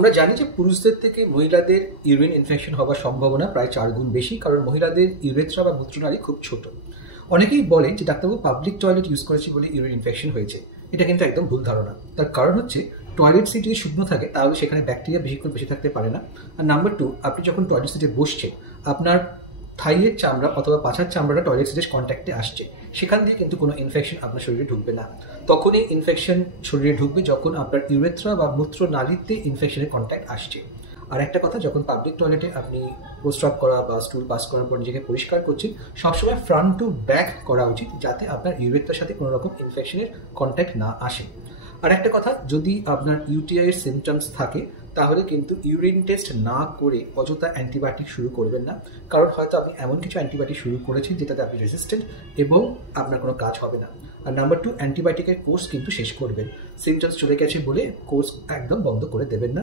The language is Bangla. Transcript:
আমরা জানি যে পুরুষদের থেকে মহিলাদের ইউরিন ইনফেকশন হওয়ার সম্ভাবনা প্রায় 4 গুণ বেশি, কারণ মহিলাদের ইউরেথ্রা বা মূত্রনালী খুব ছোট। অনেকেই বলেন যে ডাক্তারবাবু পাবলিক টয়লেট ইউজ করেছি বলে ইউরিন ইনফেকশন হয়েছে। এটা কিন্তু একদম ভুল ধারণা। তার কারণ হচ্ছে টয়লেট সিট যদি শুকনো থাকে তাহলে সেখানে ব্যাকটেরিয়া বেশিক্ষণ বেঁচে থাকতে পারে না। আর নাম্বার 2, আপনি যখন টয়লেট সিটে বসছেন আপনার থাইয়ের চামড়া অথবা পাছার চামড়াটা টয়লেট সিটের কন্ট্যাক্টে আসছে, সেখান দিয়ে কিন্তু কোনো ইনফেকশন আপনার শরীরে ঢুকবে না। তখনই ইনফেকশন শরীরে ঢুকবে যখন আপনার ইউরেথ্রা বা মূত্রনালীতে ইনফেকশনের কন্ট্যাক্ট আসছে। আর একটা কথা, যখন পাবলিক টয়লেটে আপনি প্রস্রাব করা বা স্টুল পাস করার পর নিজেকে পরিষ্কার করছেন, সবসময় ফ্রন্ট টু ব্যাক করা উচিত, যাতে আপনার ইউরেথ্রার সাথে কোনো রকম ইনফেকশনের কন্ট্যাক্ট না আসে। আর একটা কথা, যদি আপনার ইউটিআই এর সিমটমস থাকে তাহলে কিন্তু ইউরিন টেস্ট না করে অযথা অ্যান্টিবায়োটিক শুরু করবেন না, কারণ হয়তো আপনি এমন কিছু অ্যান্টিবায়োটিক শুরু করেছেন যেটাতে আপনি রেজিস্ট্যান্ট এবং আপনার কোনো কাজ হবে না। আর নাম্বার 2, অ্যান্টিবায়োটিকের কোর্স কিন্তু শেষ করবেন। সিমটমস চলে গেছে বলে কোর্স একদম বন্ধ করে দেবেন না।